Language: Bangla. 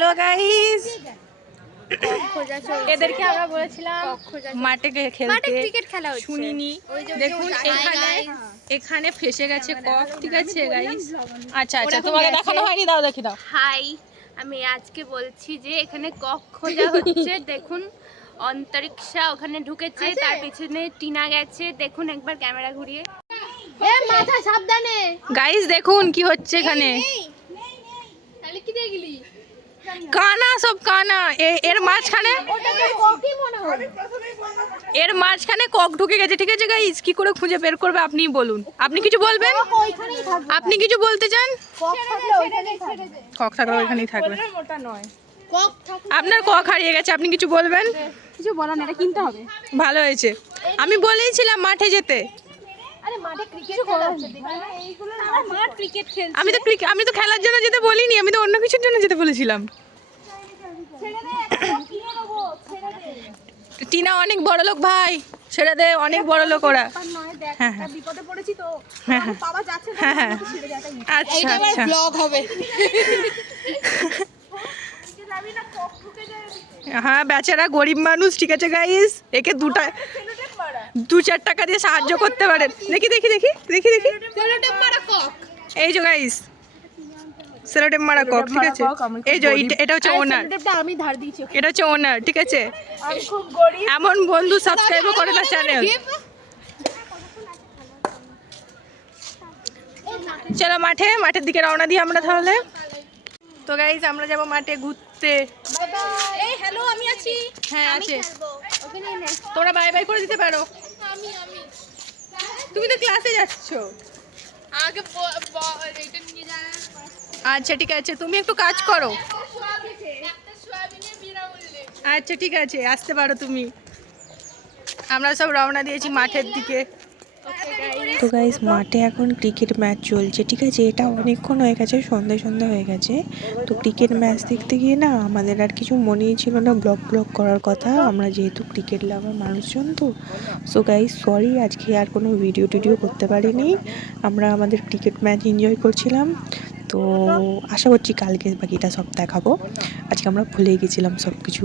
হ্যালো গাইস, এদেরকে আমরা বলেছিলাম মাঠে খেলতে, ক্রিকেট খেলা হচ্ছে শুনিনি। দেখুন এখানে ফেসে গেছে কক, ঠিক আছে গাইস। আচ্ছা আচ্ছা, তোমাকে দেখানো হয়নি, দাও দেখি দাও। হাই, আমি আজকে বলছি যে এখানে কক খোঁজা হচ্ছে। দেখুন অন্তরিক্ষা ওখানে ঢুকেছে, তার পিছনে টিনা গেছে। দেখুন একবার ক্যামেরা ঘুরিয়ে, এ মাথা সাবধানে। গাইস দেখুন কি হচ্ছে এখানে। তাহলে কি দিয়ে গেলি? কানা, সব কানা। এর মাঝখানে কক ঢুকে গেছে, ঠিক আছে গাইস। কি করে খুঁজে বের করবে আপনি বলুন। আপনি কিছু বলবেন? আপনি কিছু বলতে চান? কক থাকলে ওইখানেই থাকবে। আপনার কক হারিয়ে গেছে, আপনি কিছু বলবেন? কিছু বলার না, এটা কিনতে হবে। ভালো হয়েছে, আমি বলেইছিলাম মাঠে যেতে। আমি তো খেলার জন্য যেতে বলিনি, আমি তো অন্য কিছুর জন্য যেতে বলেছিলাম। টিনা অনেক বড় লোক ভাই, ছেড়ে দে, অনেক বড় লোক ওরা। হ্যাঁ হ্যাঁ বিপদে পড়েছি তো, হ্যাঁ হ্যাঁ বাবা যাচ্ছে হ্যাঁ হ্যাঁ আচ্ছা আচ্ছা, ব্লগ হবে। হ্যাঁ বেচারা গরিব মানুষ, ঠিক আছে গাইস। একে 2-4 টাকা দিয়ে সাহায্য করতে পারেন। দেখি দেখি দেখি দেখি দেখি, এই যে গাইস সেলোটেপ মারা কক, ঠিক আছে। এই যে এটা হচ্ছে ওনার, আমি ধার দিয়েছি, এটা হচ্ছে ওনার, ঠিক আছে। আমি খুব গরিব। এমন বন্ধু সাবস্ক্রাইবও করে না চ্যানেল। চলো মাঠের দিকে রওনা দিই আমরা তাহলে। তো গাইস আমরা যাব মাঠে ঘুরতে। এই হ্যালো, আমি আছি। হ্যাঁ আছে, তোমরা বাই বাই করে দিতে পারো। তুমি তো ক্লাসে যাচ্ছ। আগে এটা নিয়ে যা। আচ্ছা ঠিক আছে, তুমি একটু কাজ করো। আচ্ছা ঠিক আছে, আসতে পারো তুমি। আমরা সব রওনা দিয়েছি মাঠের দিকে। তো গাইস মাঠে এখন ক্রিকেট ম্যাচ চলছে, ঠিক আছে। এটা অনেকক্ষণ হয়ে গেছে, সন্ধ্যা হয়ে গেছে। তো ক্রিকেট ম্যাচ দেখতে গিয়ে না আমাদের আর কিছু মনেই ছিল না ব্লগ করার কথা। আমরা যেহেতু ক্রিকেট লাভার মানুষজন, তো সো গাইস সরি, আজকে আর কোনো ভিডিও করতে পারিনি। আমরা আমাদের ক্রিকেট ম্যাচ এনজয় করছিলাম। তো আশা করছি কালকে বাকিটা সব দেখাবো। আজকে আমরা ভুলে গেছিলাম সব কিছু।